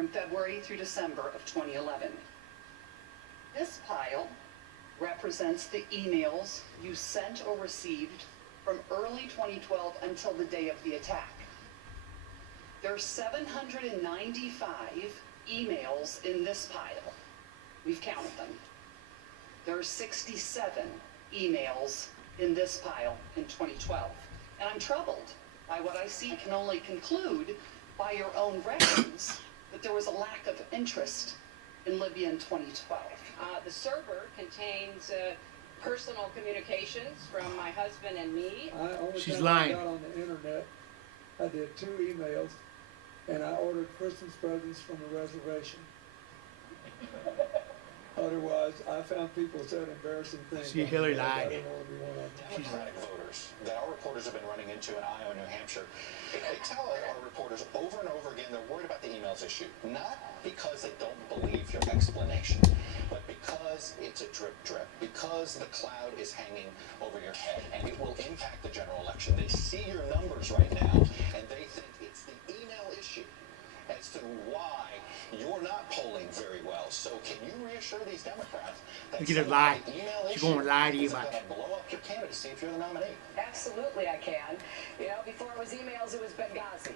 from February through December of 2011. This pile represents the emails you sent or received from early 2012 until the day of the attack. There are 795 emails in this pile. We've counted them. There are 67 emails in this pile in 2012. And I'm troubled by what I see. I can only conclude by your own records that there was a lack of interest in Libya in 2012. The server contains personal communications from my husband and me. She's lying. I got on the internet, I did 2 emails, and I ordered Christmas presents from a reservation. Otherwise, I found people said embarrassing things. See, Hillary lied. Democratic voters that our reporters have been running into in Iowa and New Hampshire, they tell our reporters over and over again they're worried about the emails issue. Not because they don't believe your explanation, but because it's a drip, because the cloud is hanging over your head and it will impact the general election. They see your numbers right now and they think it's the email issue as to why you're not polling very well. So can you reassure these Democrats that Look at her lie. email She's issue going to lie to you isn't about going to blow up your candidacy if you're the nominee? Absolutely I can. You know, before it was emails, it was Benghazi.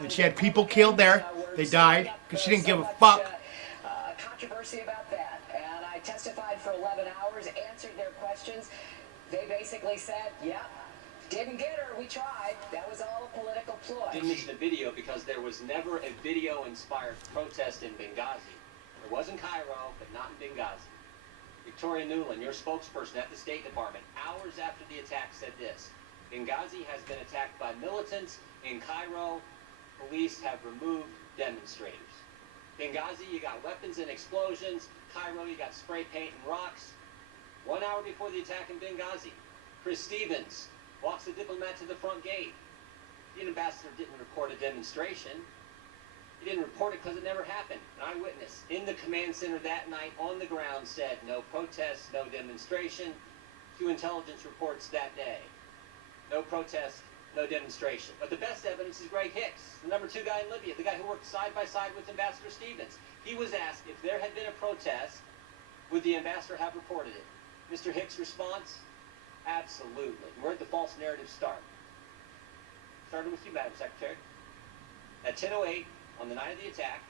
And she had people killed there. They died because she didn't give a fuck. Controversy about that. And I testified for 11 hours, answered their questions. They basically said, yeah, didn't get her, we tried. That was all a political ploy. Didn't mention the video because there was never a video-inspired protest in Benghazi. There was in Cairo, but not in Benghazi. Victoria Nuland, your spokesperson at the State Department, hours after the attack said this: Benghazi has been attacked by militants. In Cairo, police have removed demonstrators. Benghazi, you got weapons and explosions. Cairo, you got spray paint and rocks. 1 hour before the attack in Benghazi, Chris Stevens walks the diplomat to the front gate. The ambassador didn't report a demonstration. He didn't report it because it never happened. An eyewitness in the command center that night on the ground said no protest, no demonstration. 2 intelligence reports that day. No protest, no demonstration. But the best evidence is Greg Hicks, the #2 guy in Libya, the guy who worked side by side with Ambassador Stevens. He was asked if there had been a protest, would the ambassador have reported it? Mr. Hicks' response? Absolutely. Where'd the false narrative start? Started with you, Madam Secretary. At 10:08, on the night of the attack,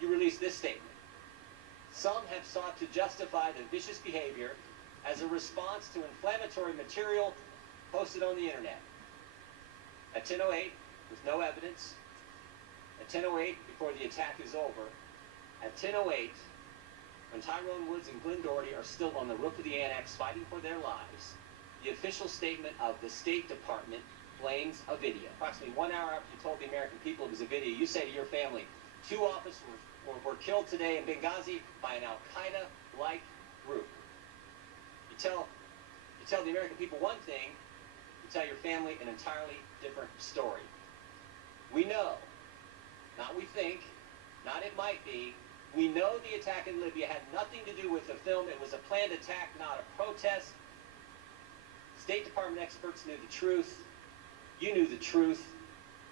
you released this statement. Some have sought to justify the vicious behavior as a response to inflammatory material posted on the internet. At 10:08, with no evidence. At 10:08, before the attack is over. At 10:08, when Tyrone Woods and Glenn Doherty are still on the roof of the annex fighting for their lives, the official statement of the State Department blames a video. Approximately 1 hour after you told the American people it was a video, you say to your family, 2 officers were killed today in Benghazi by an Al-Qaeda-like group. You tell the American people one thing, you tell your family an entirely different story. We know, not we think, not it might be, we know the attack in Libya had nothing to do with the film. It was a planned attack, not a protest. State Department experts knew the truth. You knew the truth.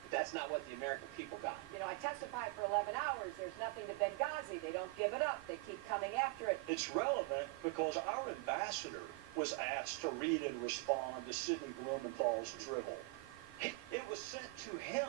But that's not what the American people got. You know, I testified for 11 hours. There's nothing to Benghazi. They don't give it up. They keep coming after it. It's relevant because our ambassador was asked to read and respond to Sidney Blumenthal's drivel. It was sent to him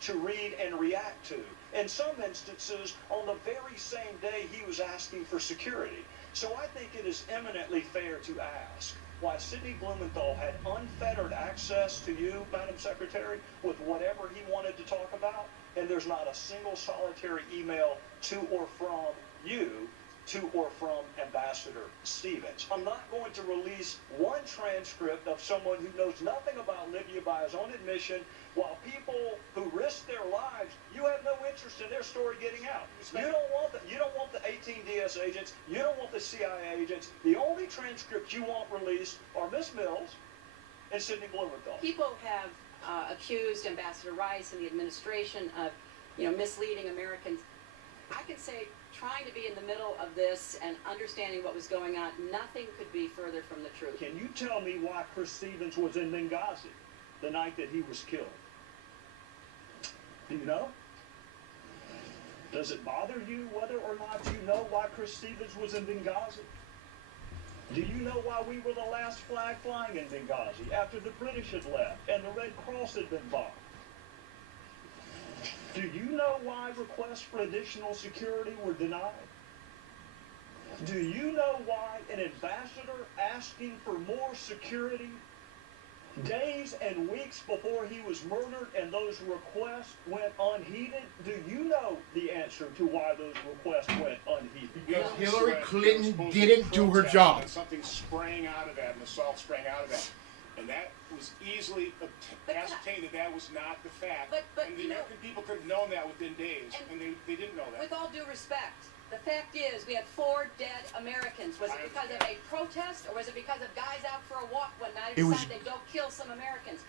to read and react to. In some instances, on the very same day he was asking for security. So I think it is eminently fair to ask why Sidney Blumenthal had unfettered access to you, Madam Secretary, with whatever he wanted to talk about, and there's not a single solitary email to or from you to or from Ambassador Stevens. I'm not going to release one transcript of someone who knows nothing about Libya by his own admission, while people who risk their lives, you have no interest in their story getting out. You don't want the 18 DS agents, you don't want the CIA agents. The only transcripts you want released are Miss Mills and Sidney Blumenthal. People have accused Ambassador Rice and the administration of, misleading Americans. I could say, trying to be in the middle of this and understanding what was going on, nothing could be further from the truth. Can you tell me why Chris Stevens was in Benghazi the night that he was killed? Do you know? Does it bother you whether or not you know why Chris Stevens was in Benghazi? Do you know why we were the last flag flying in Benghazi after the British had left and the Red Cross had been bombed? Do you know why requests for additional security were denied? Do you know why an ambassador asking for more security days and weeks before he was murdered and those requests went unheeded? Do you know the answer to why those requests went unheeded? Because Hillary Clinton didn't do her job. And something sprang out of that, an assault sprang out of that. And that was easily ascertained that was not the fact. But and the you know, American people could have known that within days, and they didn't know that. with all due respect, the fact is we had 4 dead Americans. Was it because of a protest or was it because of guys out for a walk one night and decided they don't kill some Americans?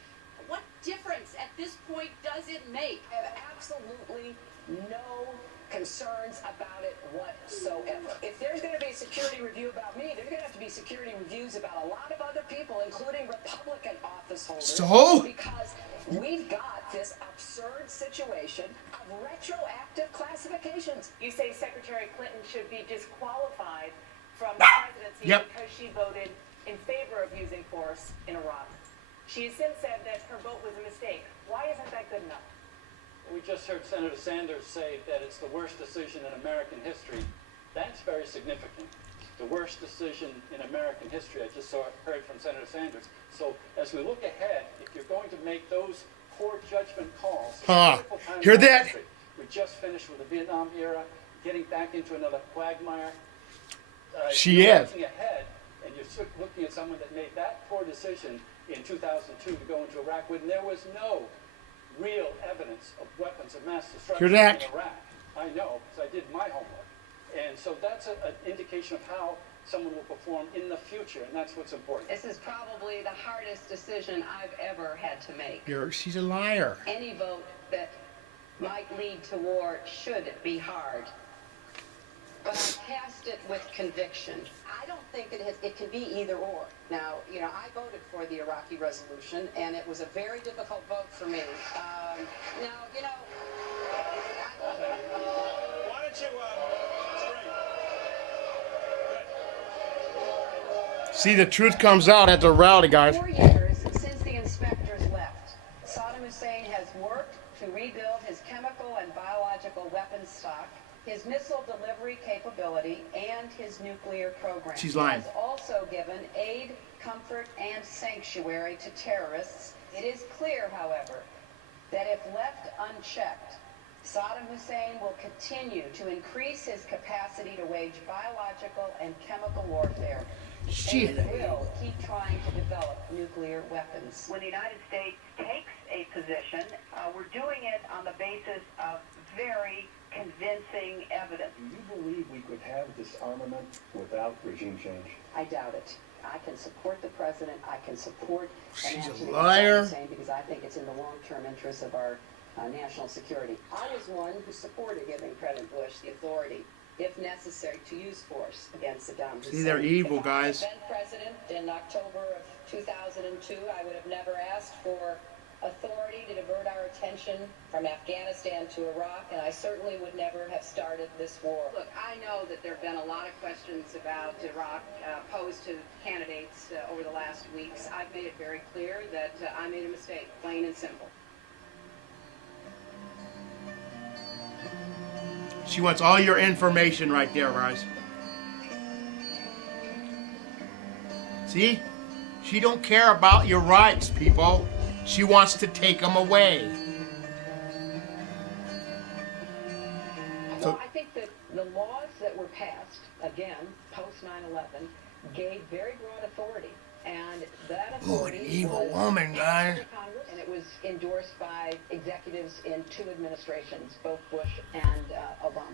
What difference at this point does it make? I have absolutely no concerns about it whatsoever. If there's going to be a security review about me, there's going to have to be security reviews about a lot of other people, including Republican office holders. So? Because we've got this absurd situation of retroactive classifications. You say Secretary Clinton should be disqualified from the presidency because she voted in favor of using force in Iraq. She has since said that her vote was a mistake. Why isn't that good enough? We just heard Senator Sanders say that it's the worst decision in American history. That's very significant. The worst decision in American history. I just heard from Senator Sanders. So as we look ahead, if you're going to make those poor judgment calls, hear that? We just finished with the Vietnam era, getting back into another quagmire. She you're is. Looking ahead, and you're looking at someone that made that poor decision in 2002 to go into Iraq when there was no real evidence of weapons of mass destruction Hear that? in Iraq. I know, because I did my homework. And so that's an indication of how someone will perform in the future, and that's what's important. This is probably the hardest decision I've ever had to make. She's a liar. Any vote that might lead to war should be hard. But I cast it with conviction. I don't think it can be either or. Now, I voted for the Iraqi resolution, and it was a very difficult vote for me. Why don't you, See, the truth comes out at the rally, guys. 4 years since the inspectors left, Saddam Hussein has worked to rebuild his chemical and biological weapons stock, his missile delivery capability, and his nuclear program. She's lying. He has also given aid, comfort, and sanctuary to terrorists. It is clear, however, that if left unchecked, Saddam Hussein will continue to increase his capacity to wage biological and chemical warfare. Shit. And he will keep trying to develop nuclear weapons. When the United States takes a position, we're doing it on the basis of very convincing evidence. do you believe we could have disarmament without regime change? I doubt it. I can support the president. I can support She's a Anthony liar. Hussein because I think it's in the long-term interest of our national security. I was one who supported giving President Bush the authority, if necessary, to use force against Saddam Hussein. See, they're evil, If I had guys. been president in October of 2002, I would have never asked for authority to divert our attention from Afghanistan to Iraq, and I certainly would never have started this war. Look, I know that there have been a lot of questions about Iraq posed to candidates over the last weeks. I've made it very clear that I made a mistake, plain and simple. She wants all your information right there, guys. See? She don't care about your rights, people. She wants to take them away. Well, I think that the laws that were passed, again, post 9/11, gave very broad authority. And that authority Ooh, an evil was woman, guys. passed by Congress, and it was endorsed by executives in 2 administrations, both Bush and Obama.